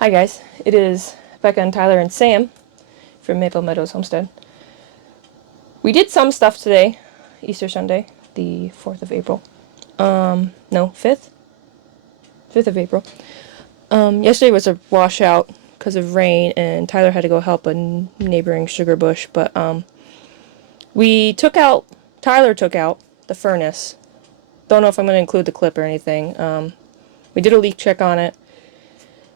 Hi guys, it is Becca and Tyler and Sam from Maple Meadows Homestead. We did some stuff today, Easter Sunday, the 4th of April. No, 5th? 5th of April. Yesterday was a washout because of rain, and Tyler had to go help a neighboring sugar bush, but Tyler took out the furnace. Don't know if I'm going to include the clip or anything. We did a leak check on it.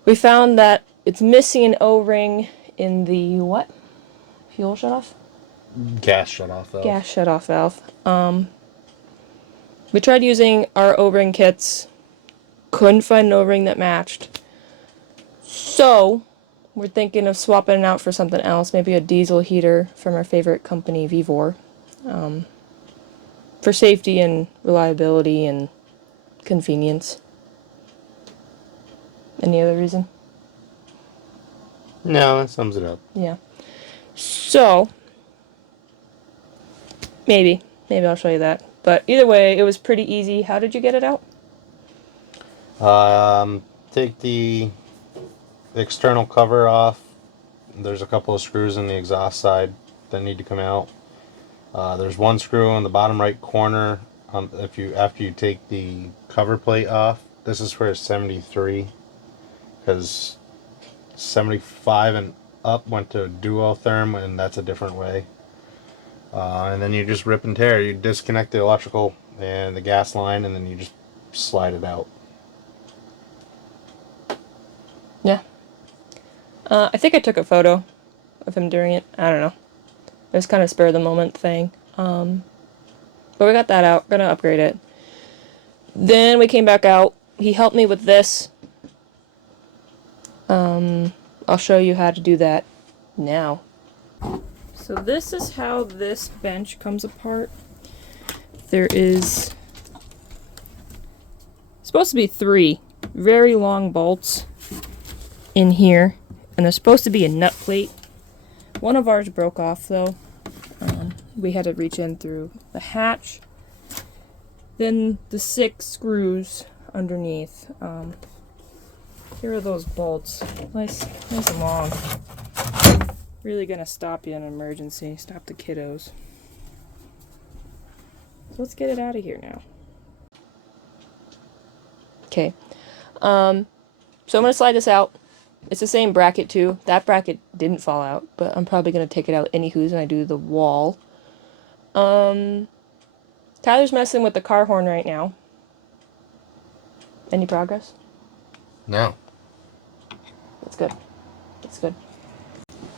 We found that it's missing an O-ring in the, what? Fuel shutoff? Gas shutoff valve. Gas shutoff valve. We tried using our O-ring kits. Couldn't find an O-ring that matched. So, we're thinking of swapping it out for something else. Maybe a diesel heater from our favorite company, Vevor. For safety and reliability and convenience. Any other reason? No, that sums it up. Yeah. So, maybe I'll show you that. But either way, it was pretty easy. How did you get it out? Take the external cover off. There's a couple of screws in the exhaust side that need to come out. There's one screw on the bottom right corner. After you take the cover plate off, this is for a 73, because 75 and up went to duotherm, and that's a different way. And then you just rip and tear. You disconnect the electrical and the gas line, and then you just slide it out. Yeah. I think I took a photo of him doing it. I don't know. It was kind of spur of the moment thing. But we got that out. We're gonna upgrade it. Then we came back out. He helped me with this. I'll show you how to do that now. So this is how this bench comes apart. There is supposed to be 3 very long bolts in here, and there's supposed to be a nut plate. One of ours broke off though. We had to reach in through the hatch. Then the 6 screws underneath. Here are those bolts. Nice and long. Really gonna stop you in an emergency. Stop the kiddos. So let's get it out of here now. Okay. So I'm gonna slide this out. It's the same bracket too. That bracket didn't fall out, but I'm probably gonna take it out anywho's when I do the wall. Tyler's messing with the car horn right now. Any progress? No. That's good. That's good.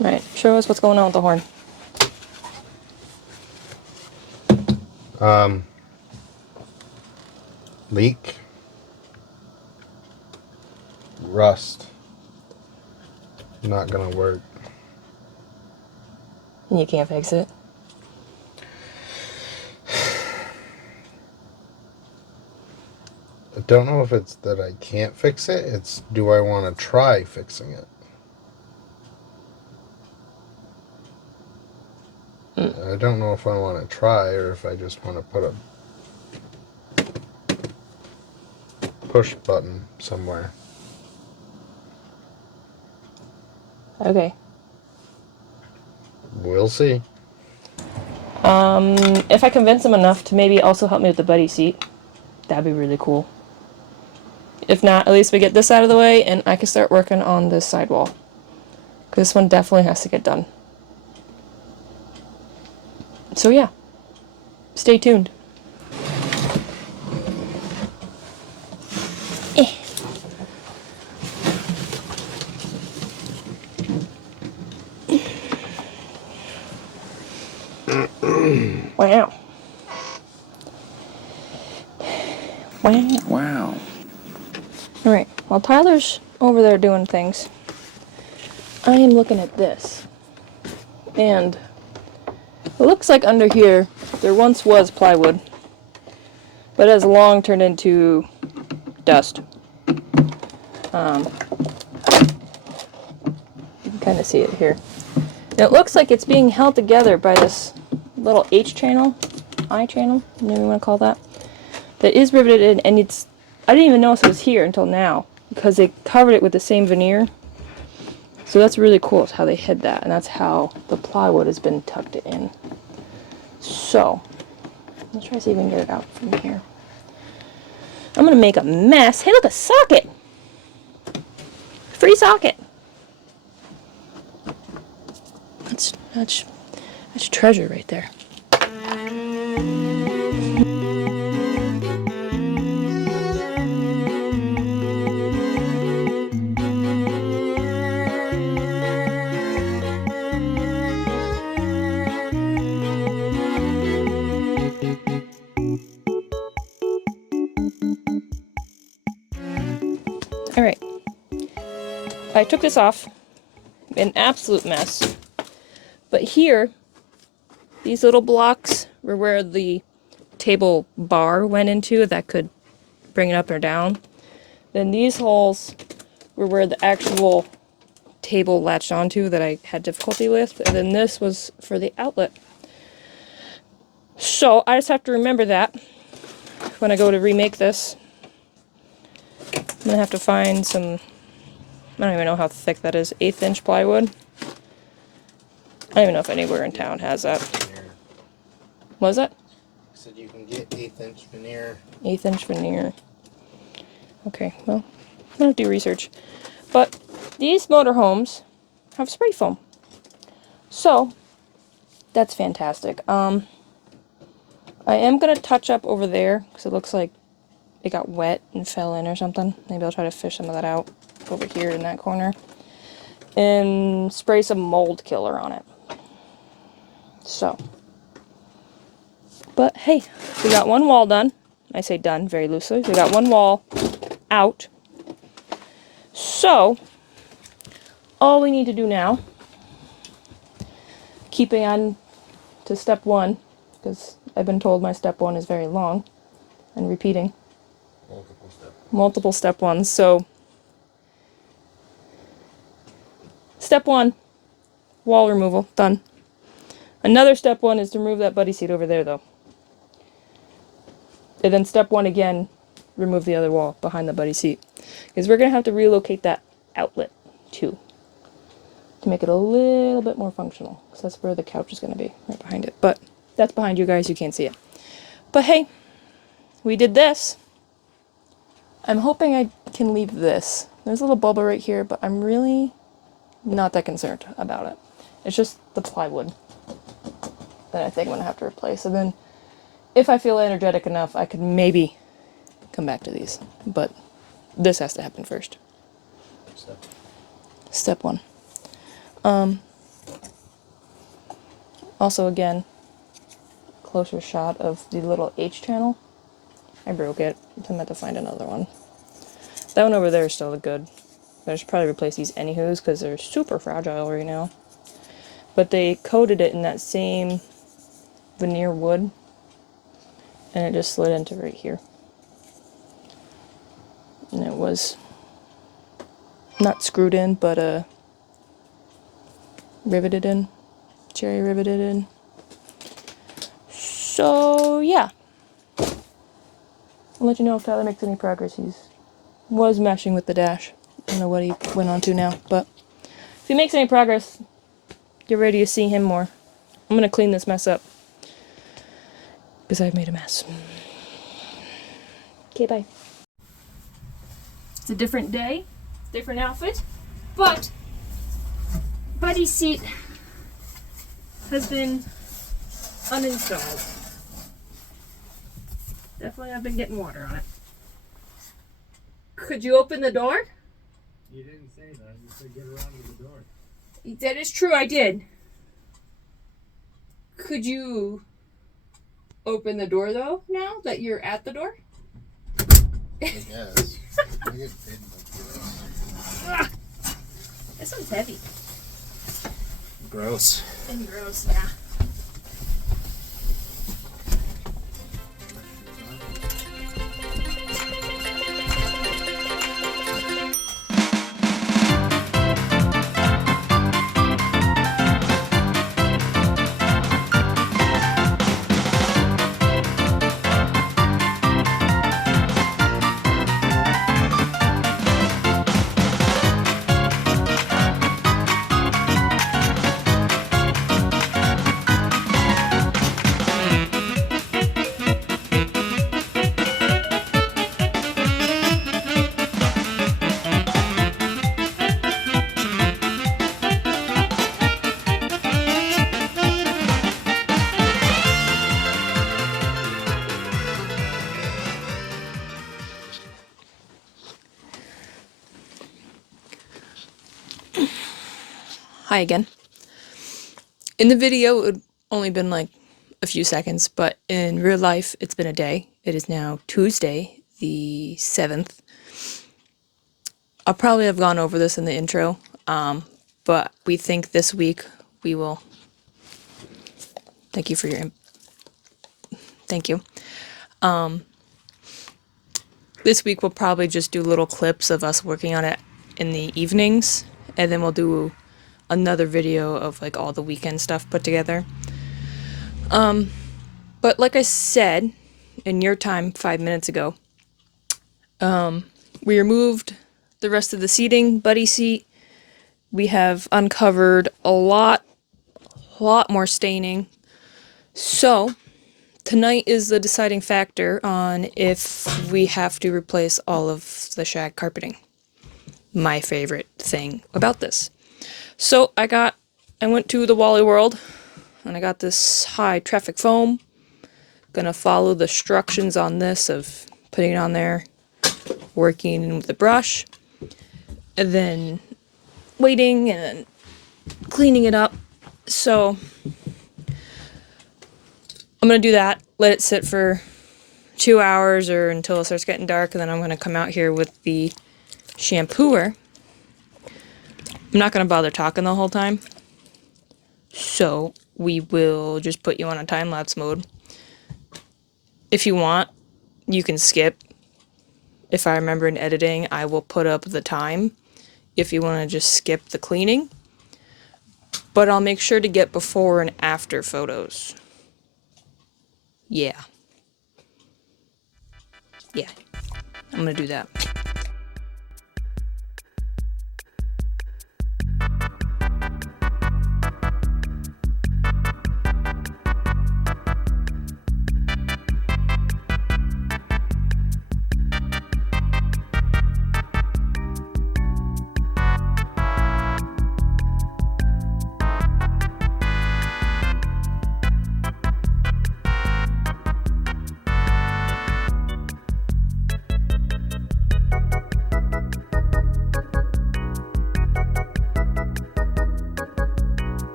Alright, show us what's going on with the horn. Leak. Rust. Not gonna work. And you can't fix it? I don't know if it's that I can't fix it. It's, do I want to try fixing it? I don't know if I want to try or if I just want to put a push button somewhere. Okay. We'll see. If I convince him enough to maybe also help me with the buddy seat, that'd be really cool. If not, at least we get this out of the way and I can start working on this sidewall. Because this one definitely has to get done. So yeah, stay tuned. Wow. Wow. Alright, while Tyler's over there doing things, I am looking at this. And it looks like under here, there once was plywood, but it has long turned into dust. You can kind of see it here. And it looks like it's being held together by this little I channel, maybe you want to call that is riveted in, and I didn't even notice it was here until now, because they covered it with the same veneer So that's really cool, is how they hid that, and that's how the plywood has been tucked in. So, let's try to see if we can get it out from here. I'm gonna make a mess. Hey, look, a socket! Free socket! That's treasure right there. Alright, I took this off, an absolute mess, but here, these little blocks were where the table bar went into that could bring it up or down. Then these holes were where the actual table latched onto that I had difficulty with, and then this was for the outlet. So I just have to remember that when I go to remake this. I'm gonna have to find some, I don't even know how thick that is, 1/8 inch plywood. I don't even know if anywhere in town has that. Veneer. What is that? Said you can get 1/8 inch veneer. 1/8 inch veneer. Okay, well, I'm gonna do research. But these motorhomes have spray foam. So, that's fantastic. I am gonna touch up over there, because it looks like it got wet and fell in or something. Maybe I'll try to fish some of that out over here in that corner. And spray some mold killer on it. So. But hey, we got one wall done. I say done very loosely. We got one wall out. So, all we need to do now, keeping on to step 1, because I've been told my step 1 is very long and repeating. Multiple step 1s. So, step 1, wall removal, done. Another step 1 is to remove that buddy seat over there, though. And then step 1 again, remove the other wall behind the buddy seat. Because we're going to have to relocate that outlet, too. To make it a little bit more functional. Because that's where the couch is going to be, right behind it. But that's behind you guys, you can't see it. But hey, we did this. I'm hoping I can leave this. There's a little bubble right here, but I'm really not that concerned about it. It's just the plywood that I think I'm going to have to replace. And then, if I feel energetic enough, I could maybe come back to these. But this has to happen first. Step 1. Also, again, closer shot of the little H channel. I broke it. I meant to find another one. That one over there is still good. I should probably replace these anywho's because they're super fragile right now. But they coated it in that same veneer wood. And it just slid into right here. And it was not screwed in, but riveted in. Cherry riveted in. So, yeah. I'll let you know if Tyler makes any progress. He was meshing with the dash. I don't know what he went on to now, but if he makes any progress, get ready to see him more. I'm going to clean this mess up because I've made a mess. Okay, bye. It's a different day, different outfit, but buddy's seat has been uninstalled. Definitely I've been getting water on it. Could you open the door? You didn't say that. You said get around to the door. That is true, I did. Could you open the door, though, now that you're at the door? I guess. I get paid like this. Ah, this one's heavy. Gross. And gross, yeah. Hi again. In the video, it would only been like a few seconds, but in real life, it's been a day. It is now Tuesday, the 7th. I'll probably have gone over this in the intro, but we think this week we will. Thank you for your. Thank you. This week we'll probably just do little clips of us working on it in the evenings, and then we'll do another video of like all the weekend stuff put together. But like I said in your time 5 minutes ago, we removed the rest of the seating, buddy seat. We have uncovered a lot more staining. So tonight is the deciding factor on if we have to replace all of the shag carpeting. My favorite thing about this. So I went to the Wally World and I got this high traffic foam. Gonna follow the instructions on this of putting it on there, working with the brush, and then waiting and then cleaning it up. So I'm gonna do that, let it sit for 2 hours or until it starts getting dark, and then I'm gonna come out here with the shampooer. I'm not gonna bother talking the whole time, so we will just put you on a time-lapse mode. If you want, you can skip. If I remember in editing, I will put up the time if you want to just skip the cleaning. But I'll make sure to get before and after photos. Yeah. I'm gonna do that.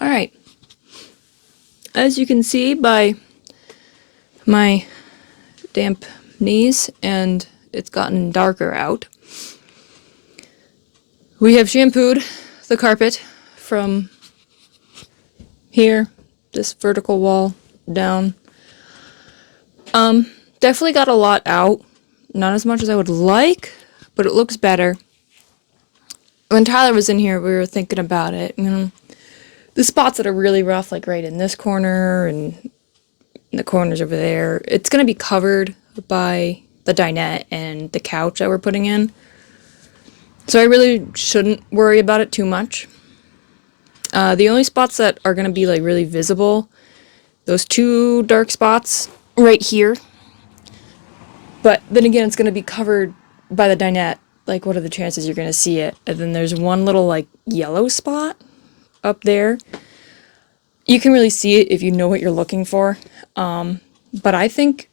Alright, as you can see by my damp knees, and it's gotten darker out, we have shampooed the carpet from here, this vertical wall, down. Definitely got a lot out, not as much as I would like, but it looks better. When Tyler was in here, we were thinking about it, the spots that are really rough, like right in this corner and in the corners over there, it's going to be covered by the dinette and the couch that we're putting in. So I really shouldn't worry about it too much. The only spots that are going to be like really visible, those two dark spots right here. But then again, it's going to be covered by the dinette. Like, what are the chances you're going to see it? And then there's one little like yellow spot up there. You can really see it if you know what you're looking for. But I think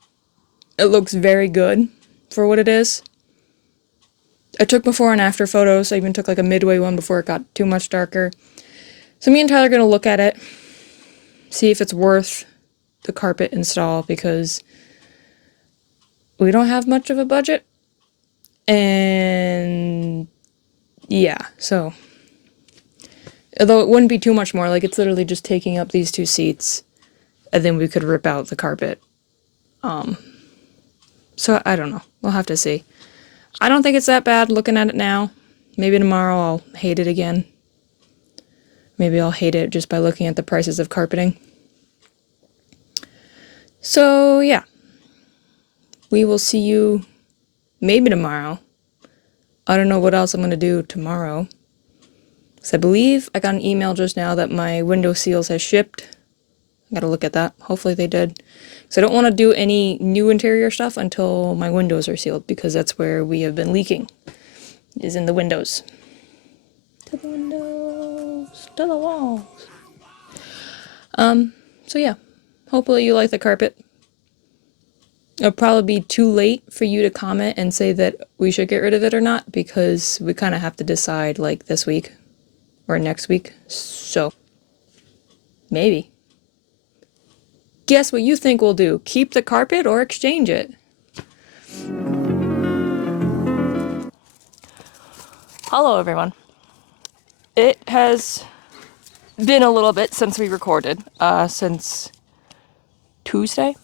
it looks very good for what it is. I took before and after photos. I even took like a midway one before it got too much darker. So me and Tyler are going to look at it, see if it's worth the carpet install, because we don't have much of a budget. And yeah, so although it wouldn't be too much more, like it's literally just taking up these 2 seats and then we could rip out the carpet. So I don't know. We'll have to see. I don't think it's that bad looking at it now. Maybe tomorrow I'll hate it again. Maybe I'll hate it just by looking at the prices of carpeting. So yeah. We will see you maybe tomorrow. I don't know what else I'm going to do tomorrow. So I believe I got an email just now that my window seals has shipped. I gotta look at that. Hopefully they did. So I don't want to do any new interior stuff until my windows are sealed, because that's where we have been leaking. Is in the windows. To the windows. To the walls. So yeah. Hopefully you like the carpet. It'll probably be too late for you to comment and say that we should get rid of it or not, because we kind of have to decide like this week or next week. So maybe. Guess what you think we'll do? Keep the carpet or exchange it? Hello everyone. It has been a little bit since we recorded, since Tuesday,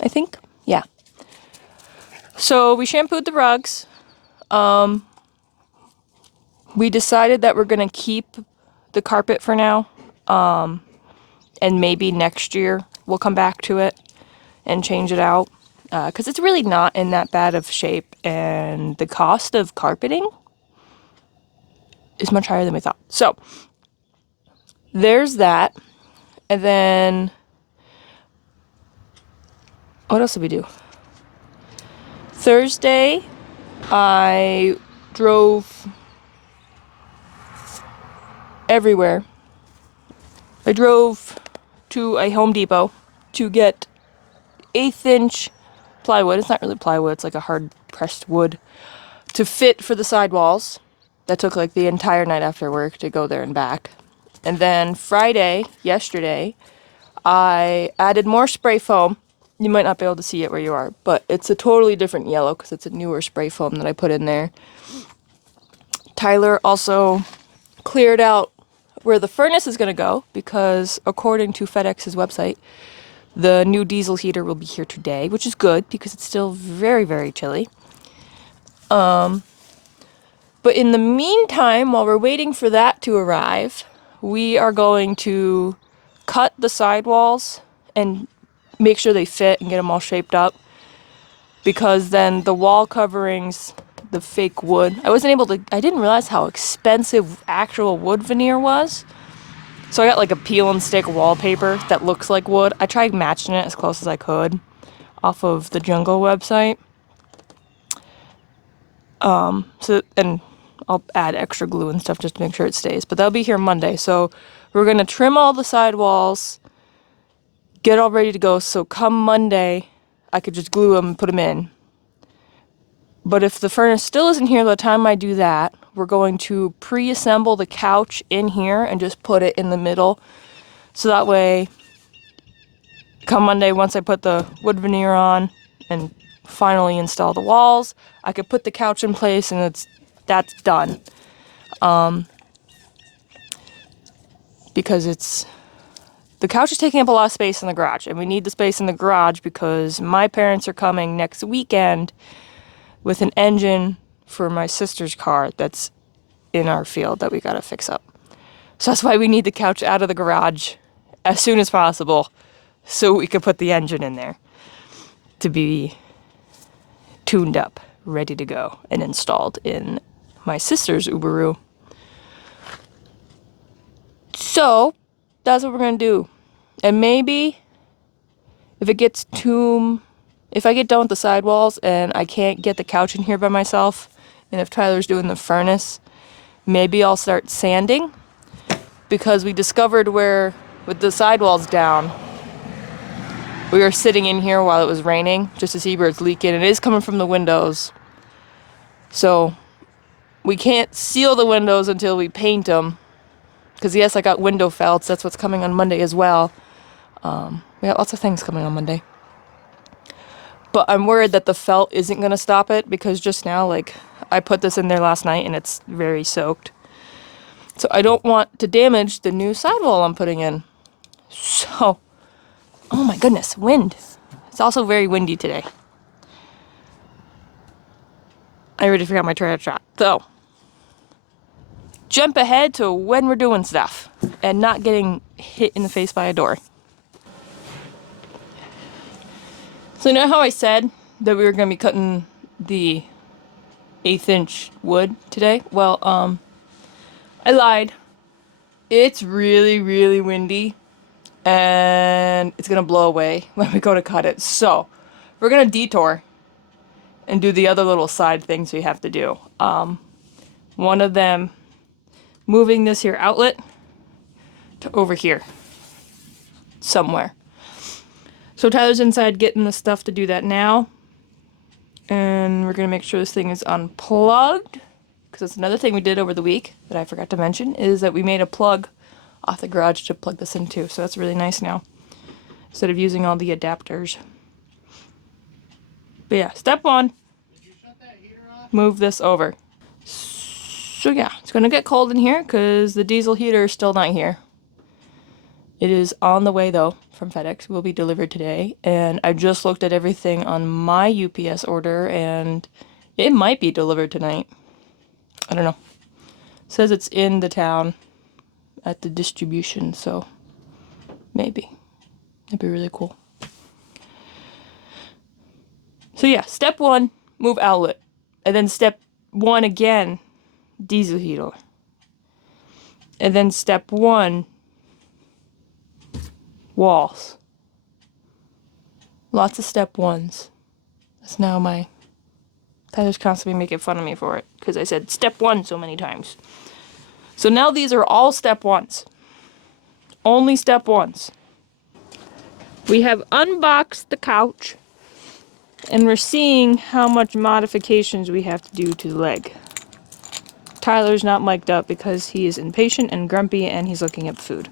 I think. Yeah. So we shampooed the rugs. We decided that we're gonna keep the carpet for now. And maybe next year we'll come back to it and change it out. Because it's really not in that bad of shape, and the cost of carpeting is much higher than we thought. So there's that. And then what else did we do? Thursday, I drove everywhere. I drove to a Home Depot to get 1/8-inch plywood. It's not really plywood, it's like a hard pressed wood to fit for the sidewalls. That took like the entire night after work to go there and back. And then Friday, yesterday, I added more spray foam. You might not be able to see it where you are, but it's a totally different yellow because it's a newer spray foam that I put in there. Tyler also cleared out where the furnace is going to go, because according to FedEx's website, the new diesel heater will be here today, which is good because it's still very, very chilly. But in the meantime, while we're waiting for that to arrive, we are going to cut the sidewalls and make sure they fit and get them all shaped up, because then the wall coverings, the fake wood, I didn't realize how expensive actual wood veneer was. So I got like a peel and stick wallpaper that looks like wood. I tried matching it as close as I could off of the Jungle website. And I'll add extra glue and stuff just to make sure it stays. But that'll be here Monday. So we're going to trim all the sidewalls, get all ready to go. So come Monday, I could just glue them and put them in. But if the furnace still isn't here by the time I do that, we're going to pre-assemble the couch in here and just put it in the middle. So that way, come Monday, once I put the wood veneer on and finally install the walls, I could put the couch in place and that's done. Because the couch is taking up a lot of space in the garage, and we need the space in the garage because my parents are coming next weekend with an engine for my sister's car that's in our field that we gotta fix up. So that's why we need the couch out of the garage as soon as possible so we could put the engine in there to be tuned up, ready to go, and installed in my sister's Uberu. So that's what we're gonna do. And maybe if I get done with the sidewalls and I can't get the couch in here by myself, and if Tyler's doing the furnace, maybe I'll start sanding, because we discovered where with the sidewalls down, we were sitting in here while it was raining just to see where it's leaking. It is coming from the windows. So we can't seal the windows until we paint them. Because yes, I got window felts. That's what's coming on Monday as well. We got lots of things coming on Monday. But I'm worried that the felt isn't going to stop it because just now, like, I put this in there last night and it's very soaked. So I don't want to damage the new sidewall I'm putting in. So, oh my goodness, wind. It's also very windy today. I already forgot my trash shot. So, jump ahead to when we're doing stuff and not getting hit in the face by a door. So you know how I said that we were going to be cutting the 1/8 inch wood today? Well, I lied. It's really, really windy and it's going to blow away when we go to cut it. So we're going to detour and do the other little side things we have to do. One of them, moving this here outlet to over here somewhere. So Tyler's inside getting the stuff to do that now. And we're going to make sure this thing is unplugged. Because that's another thing we did over the week that I forgot to mention, is that we made a plug off the garage to plug this into. So that's really nice now, instead of using all the adapters. But yeah, step one, move this over. So yeah, it's going to get cold in here because the diesel heater is still not here. It is on the way though from FedEx. It will be delivered today. And I just looked at everything on my UPS order and it might be delivered tonight. I don't know. It says it's in the town at the distribution, so maybe. It'd be really cool. So yeah, step one, move outlet. And then step one again, diesel heater. And then step one, walls. Lots of step ones. That's now my... Tyler's constantly making fun of me for it because I said step one so many times. So now these are all step ones. Only step ones. We have unboxed the couch and we're seeing how much modifications we have to do to the leg. Tyler's not mic'd up because he is impatient and grumpy and he's looking at food.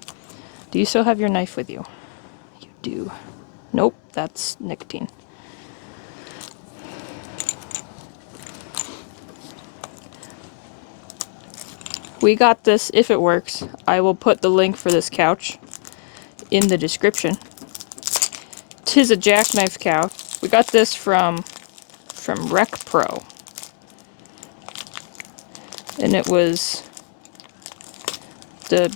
Do you still have your knife with you? You do. Nope, that's nicotine. We got this, if it works. I will put the link for this couch in the description. 'Tis a Jackknife couch. We got this from RecPro. And it was the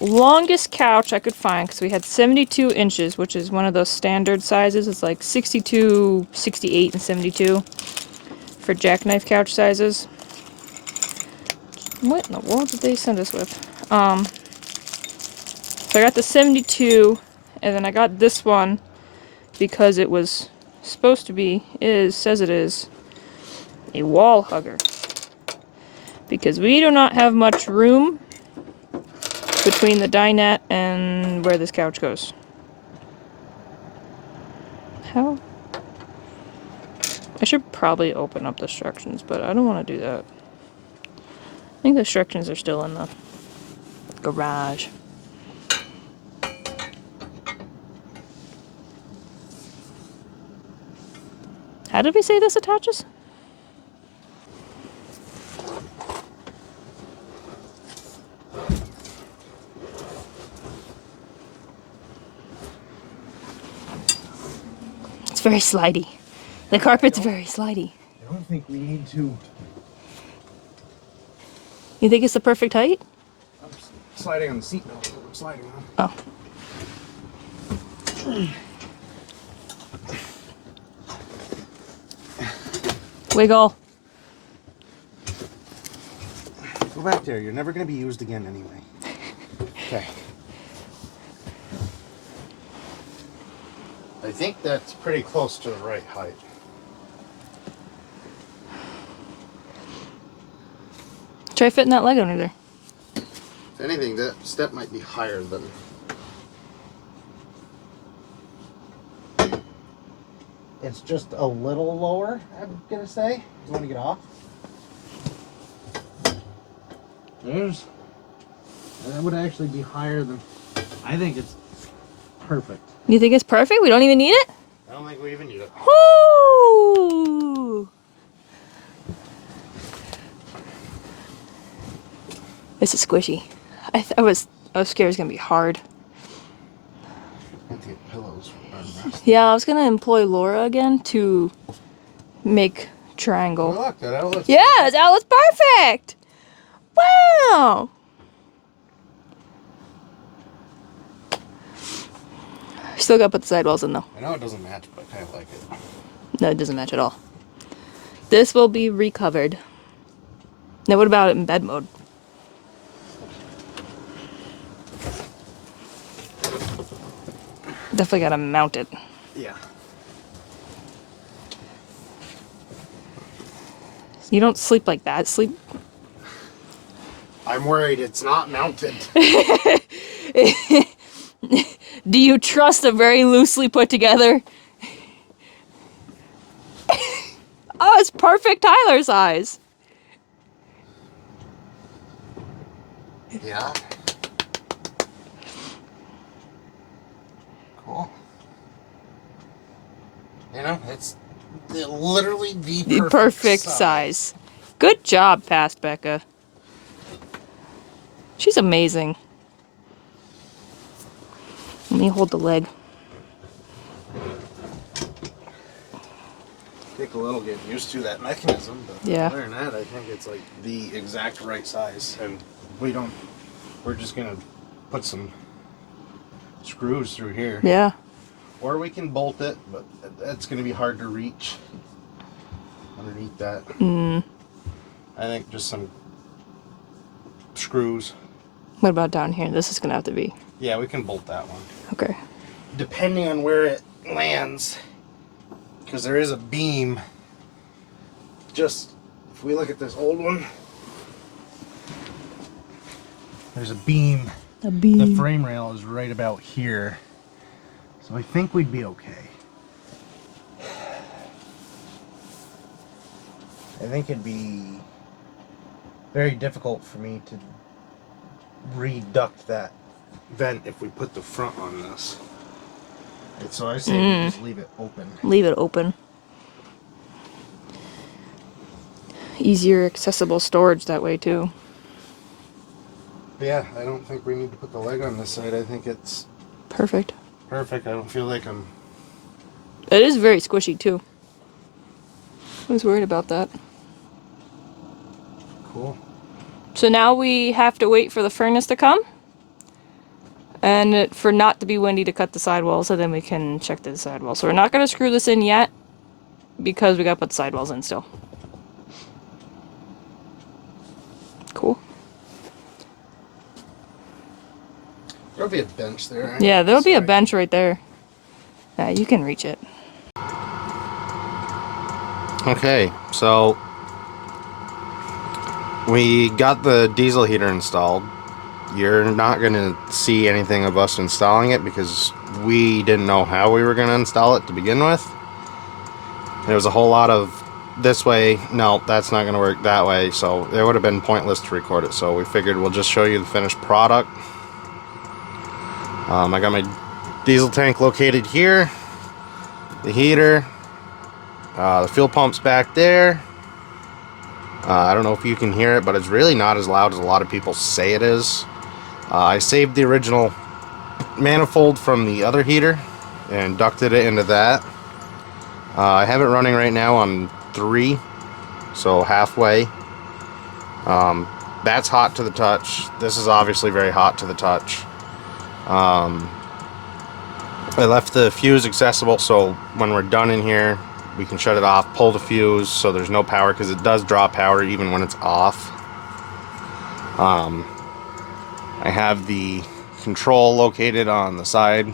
longest couch I could find because we had 72 inches, which is one of those standard sizes. It's like 62, 68, and 72 for Jackknife couch sizes. What in the world did they send us with? So I got the 72, and then I got this one because it was supposed to be, says it is, a wall hugger. Because we do not have much room between the dinette and where this couch goes. How? I should probably open up the instructions, but I don't want to do that. I think the instructions are still in the garage. How did we say this attaches? It's very slidey. The carpet's very slidey. I don't think we need to. You think it's the perfect height? I'm sliding on the seat now. I'm sliding on. Oh. Wiggle. Go back there. You're never going to be used again anyway. Okay. I think that's pretty close to the right height. Try fitting that leg under there. If anything, that step might be higher than It's just a little lower, I'm gonna say. You want to get off? That would actually be higher than. I think it's perfect. You think it's perfect? We don't even need it? I don't think we even need it. Woo! This is squishy. I was scared it was gonna be hard. I have to get pillows for armrest. Yeah, I was gonna employ Laura again to make triangle. Oh, look, that outlet's Yes, that was perfect! Wow! Still gotta put the sidewalls in though. I know it doesn't match, but I kind of like it. No, it doesn't match at all. This will be recovered. Now what about it in bed mode? Definitely gotta mount it. Yeah. You don't sleep like that. Sleep. I'm worried it's not mounted. Do you trust a very loosely put together? Oh, it's perfect Tyler size. Yeah. Cool. You know, it's literally The perfect size. Good job, Fast Becca. She's amazing. Let me hold the leg. Take a little getting used to that mechanism, but Yeah. other than that, I think it's like the exact right size. And we're just gonna put some screws through here. Yeah. Or we can bolt it, but that's gonna be hard to reach underneath that. I think just some screws. What about down here? This is gonna have to be. Yeah, we can bolt that one. Okay. Depending on where it lands, because there is a beam. Just, if we look at this old one, there's a beam. A beam. The frame rail is right about here. So I think we'd be okay. I think it'd be very difficult for me to reduct that vent if we put the front on this. And so I say we just leave it open. Leave it open. Easier accessible storage that way too. But yeah, I don't think we need to put the leg on this side. I think it's Perfect. perfect. I don't feel like I'm... It is very squishy too. I was worried about that. Cool. So now we have to wait for the furnace to come. And for not to be windy to cut the sidewall, so then we can check the sidewall. So we're not going to screw this in yet because we got to put the sidewalls in still. Cool. There'll be a bench there. Right? Yeah, there'll be a bench right there. Yeah, you can reach it. Okay, so we got the diesel heater installed. You're not going to see anything of us installing it because we didn't know how we were going to install it to begin with. There was a whole lot of this way, no, that's not going to work that way, so it would have been pointless to record it. So we figured we'll just show you the finished product. I got my diesel tank located here, the heater, the fuel pump's back there. I don't know if you can hear it, but it's really not as loud as a lot of people say it is. I saved the original manifold from the other heater and ducted it into that. I have it running right now on 3, so halfway. That's hot to the touch. This is obviously very hot to the touch. I left the fuse accessible, so when we're done in here, we can shut it off, pull the fuse so there's no power, because it does draw power even when it's off. I have the control located on the side.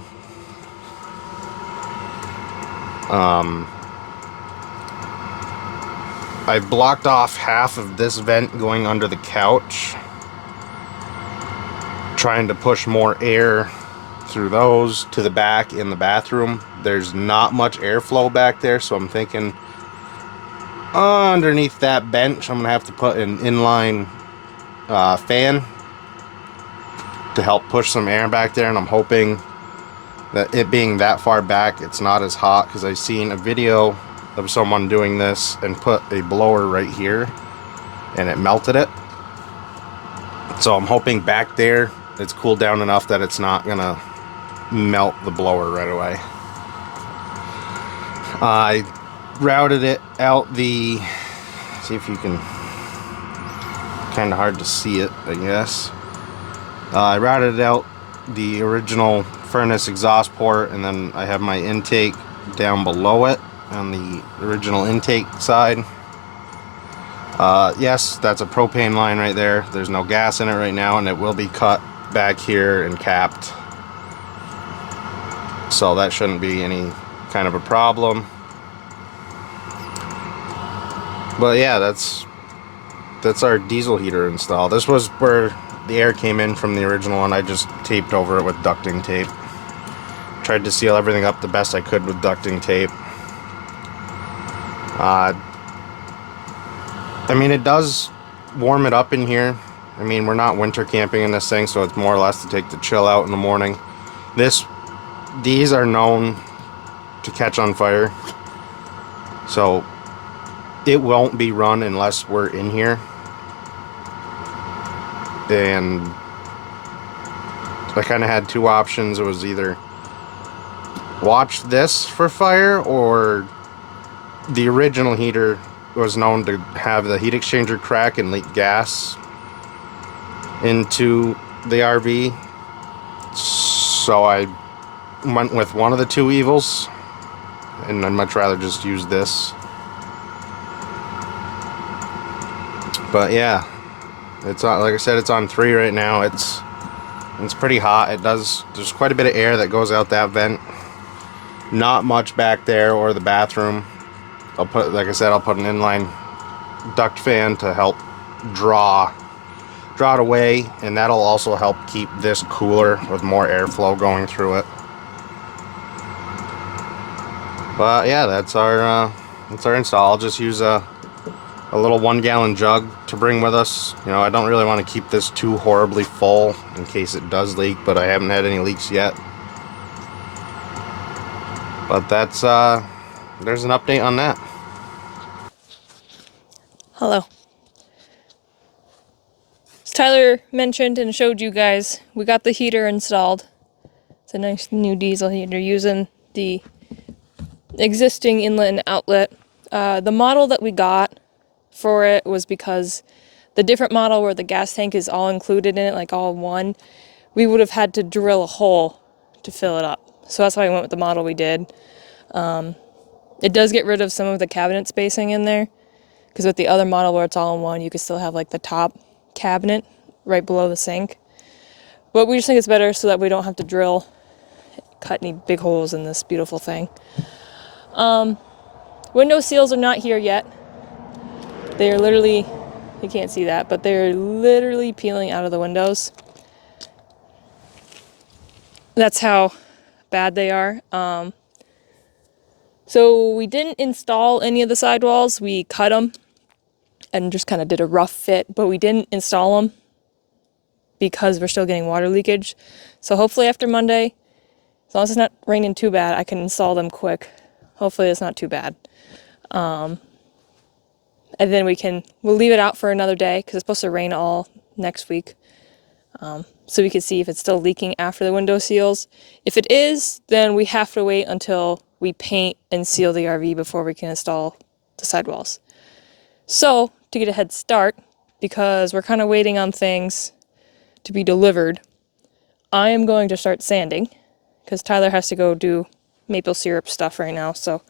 I've blocked off half of this vent going under the couch, trying to push more air through those to the back in the bathroom. There's not much airflow back there, so I'm thinking underneath that bench I'm gonna have to put an inline fan to help push some air back there, and I'm hoping that it being that far back it's not as hot, because I've seen a video of someone doing this and put a blower right here and it melted it. So I'm hoping back there it's cooled down enough that it's not gonna melt the blower right away. I routed it out the, see if you can, kind of hard to see it, I guess. I routed out the original furnace exhaust port, and then I have my intake down below it on the original intake side. Yes, that's a propane line right there. There's no gas in it right now, and it will be cut back here and capped. So that shouldn't be any kind of a problem. But yeah, that's our diesel heater install. This was where the air came in from the original one. I just taped over it with ducting tape. Tried to seal everything up the best I could with ducting tape. I mean, it does warm it up in here. I mean, we're not winter camping in this thing, so it's more or less to take the chill out in the morning. These are known to catch on fire, so it won't be run unless we're in here. And I kind of had two options. It was either watch this for fire, or the original heater was known to have the heat exchanger crack and leak gas into the RV. So I went with one of the two evils, and I'd much rather just use this. But yeah, it's on, like I said, it's on 3 right now. It's pretty hot. There's quite a bit of air that goes out that vent. Not much back there or the bathroom. Like I said, I'll put an inline duct fan to help draw it away, and that'll also help keep this cooler with more airflow going through it. But yeah, that's our install. I'll just use a little 1-gallon jug to bring with us. You know, I don't really want to keep this too horribly full in case it does leak, but I haven't had any leaks yet. But that's there's an update on that. Hello. As Tyler mentioned and showed you guys, we got the heater installed. It's a nice new diesel heater using the existing inlet and outlet. The model that we got for it was because the different model where the gas tank is all included in it, like all one, we would have had to drill a hole to fill it up. So that's why we went with the model we did. It does get rid of some of the cabinet spacing in there, because with the other model where it's all in one, you could still have like the top cabinet right below the sink. But we just think it's better so that we don't have to cut any big holes in this beautiful thing. Window seals are not here yet. They are literally, you can't see that, but they're literally peeling out of the windows. That's how bad they are. So we didn't install any of the sidewalls. We cut them and just kind of did a rough fit, but we didn't install them because we're still getting water leakage. So hopefully after Monday, as long as it's not raining too bad, I can install them quick. Hopefully it's not too bad. And then we'll leave it out for another day because it's supposed to rain all next week. So we can see if it's still leaking after the window seals. If it is, then we have to wait until we paint and seal the RV before we can install the sidewalls. So to get a head start, because we're kind of waiting on things to be delivered, I am going to start sanding because Tyler has to go do maple syrup stuff right now. So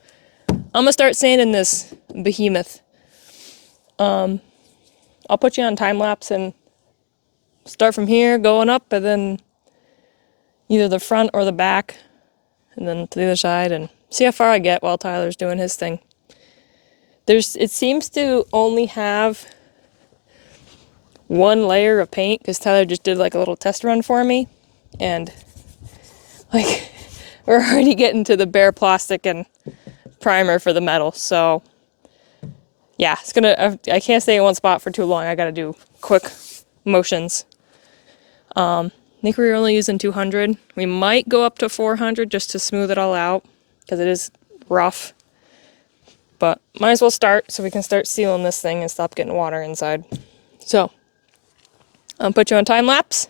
I'm gonna start sanding this behemoth. I'll put you on time lapse and start from here going up, and then either the front or the back, and then to the other side, and see how far I get while Tyler's doing his thing. It seems to only have one layer of paint because Tyler just did like a little test run for me, and Like, we're already getting to the bare plastic and primer for the metal, so yeah, it's gonna, I can't stay in one spot for too long. I gotta do quick motions. I think we were only using 200. We might go up to 400 just to smooth it all out, because it is rough. But might as well start so we can start sealing this thing and stop getting water inside. So, I'll put you on time lapse,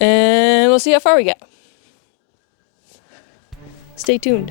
and we'll see how far we get. Stay tuned.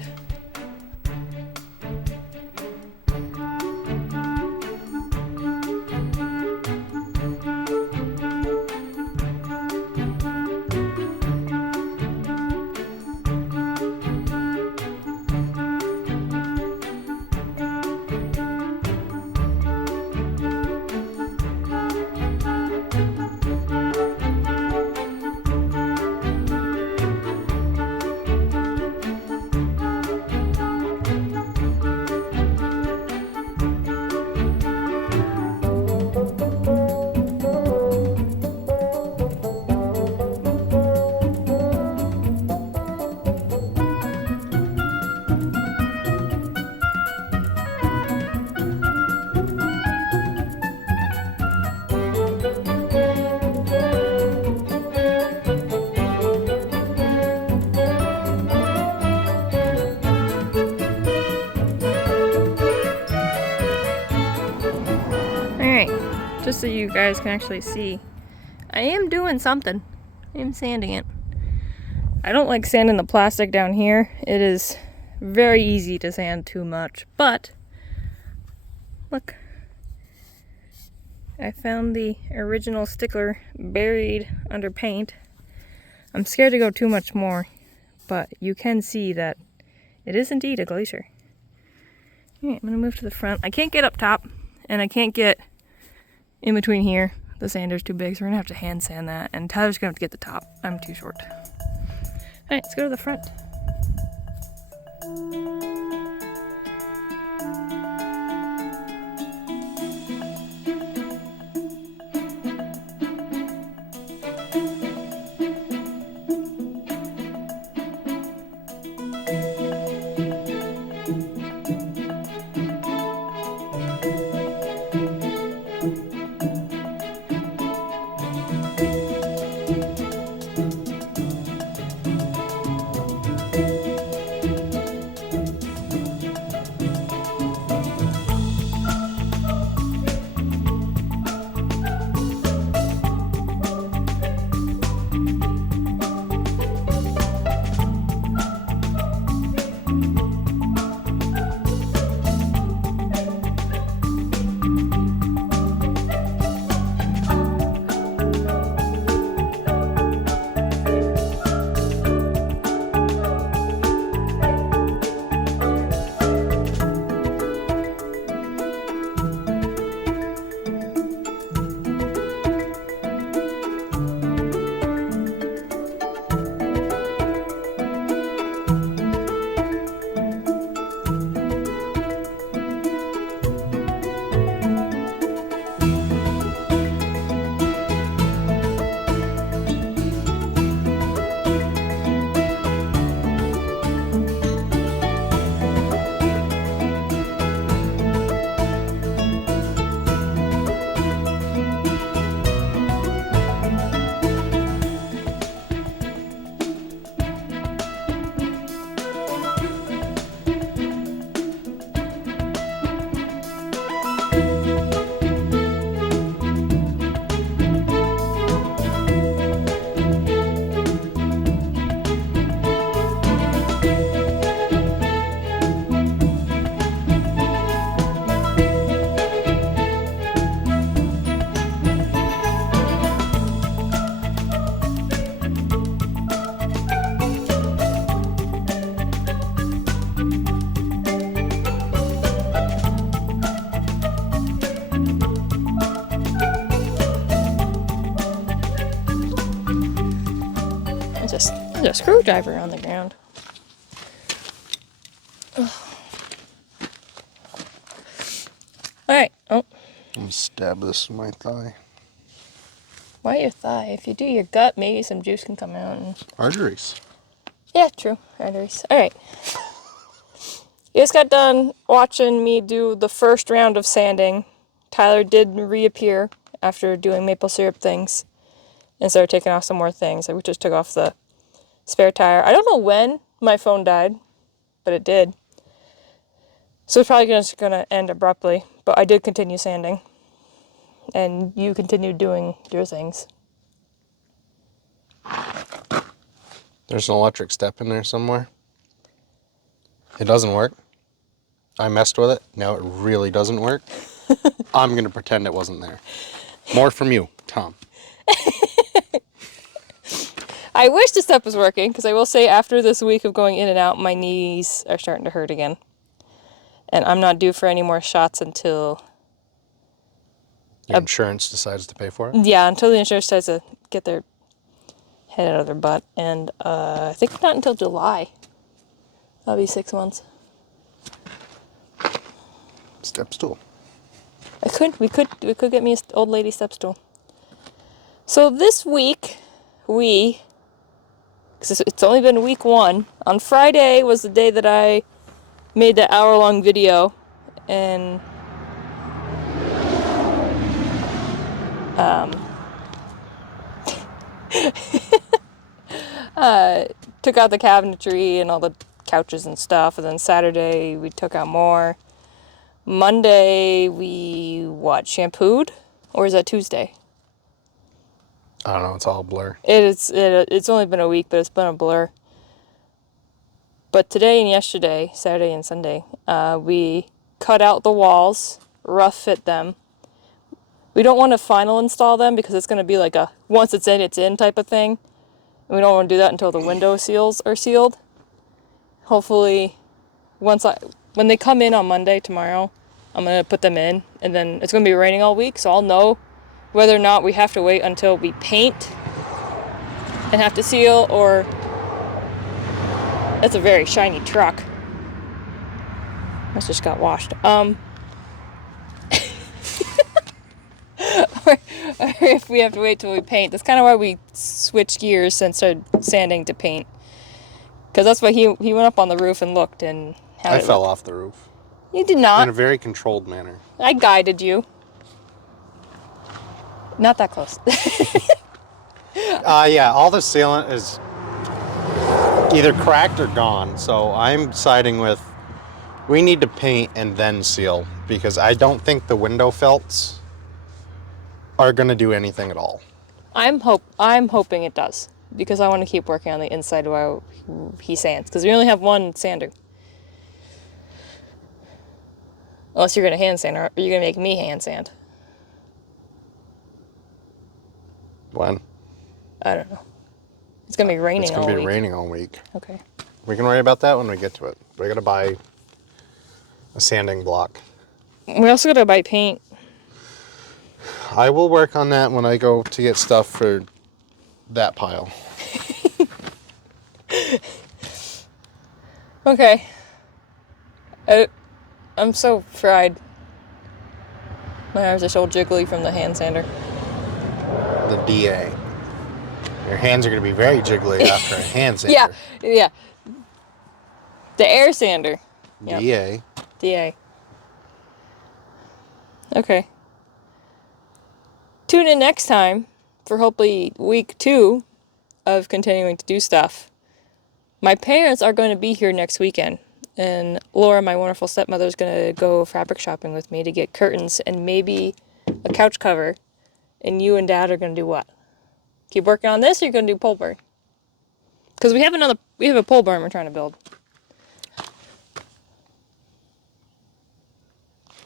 Just so you guys can actually see, I am doing something. I am sanding it. I don't like sanding the plastic down here. It is very easy to sand too much, but look, I found the original sticker buried under paint. I'm scared to go too much more, but you can see that it is indeed a glacier. Alright, I'm gonna move to the front. I can't get up top, and I can't get in between here. The sander's too big, so we're gonna have to hand sand that, and Tyler's gonna have to get the top. I'm too short. Alright, let's go to the front. There's a screwdriver on the ground. Alright, oh. I'm gonna stab this in my thigh. Why your thigh? If you do your gut, maybe some juice can come out. And... arteries. Yeah, true. Arteries. All right. You just got done watching me do the first round of sanding. Tyler did reappear after doing maple syrup things and started taking off some more things. We just took off the spare tire. I don't know when my phone died, but it did. So it's probably just going to end abruptly. But I did continue sanding. And you continued doing your things. There's an electric step in there somewhere. It doesn't work. I messed with it. Now it really doesn't work. I'm going to pretend it wasn't there. More from you, Tom. I wish the step was working, because I will say after this week of going in and out, my knees are starting to hurt again. And I'm not due for any more shots until... Your insurance decides to pay for it? Yeah, until the insurance decides to get their head out of their butt. And I think not until July. That'll be 6 months. Step stool. We could get me an old lady step stool. So this week, because it's only been week 1, on Friday was the day that I made that hour-long video, and took out the cabinetry and all the couches and stuff, and then Saturday we took out more. Monday we, shampooed? Or is that Tuesday? I don't know, it's all a blur. It's only been a week, but it's been a blur. But today and yesterday, Saturday and Sunday, we cut out the walls, rough fit them. We don't want to final install them because it's going to be like a once it's in type of thing. And we don't want to do that until the window seals are sealed. Hopefully, when they come in on Monday, tomorrow, I'm going to put them in. And then it's going to be raining all week, so I'll know whether or not we have to wait until we paint and have to seal, or... That's a very shiny truck. That just got washed. Or if we have to wait till we paint. That's kind of why we switched gears and started sanding to paint. Because that's why he went up on the roof and looked and... I fell off the roof. You did not. In a very controlled manner. I guided you. Not that close. Yeah, all the sealant is either cracked or gone. So I'm siding with, we need to paint and then seal, because I don't think the window felts are going to do anything at all. I'm hoping it does, because I want to keep working on the inside while he sands, because we only have one sander. Unless you're going to hand sand, or you're going to make me hand sand. When? I don't know. It's going to be raining all week. It's going to be raining all week. Okay. We can worry about that when we get to it. We got to buy a sanding block. We also got to buy paint. I will work on that when I go to get stuff for that pile. Okay. I'm so fried. My arms are so jiggly from the hand sander. The DA. Your hands are going to be very jiggly after a hand sander. Yeah. The air sander. Yep. DA. DA. Okay. Tune in next time for hopefully week 2 of continuing to do stuff. My parents are going to be here next weekend, and Laura, my wonderful stepmother, is going to go fabric shopping with me to get curtains and maybe a couch cover, and you and Dad are going to do what? Keep working on this, or you're going to do pole barn? Because we have a pole barn we're trying to build.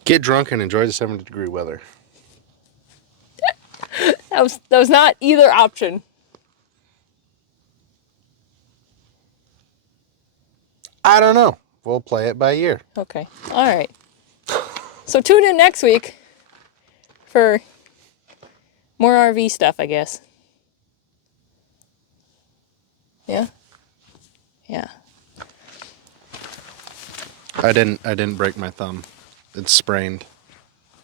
Get drunk and enjoy the 70-degree weather. That was not either option. I don't know. We'll play it by ear. Okay. All right. So tune in next week for more RV stuff, I guess. Yeah? Yeah. I didn't break my thumb. It's sprained.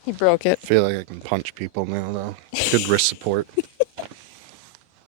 He broke it. I feel like I can punch people now, though. Good wrist support.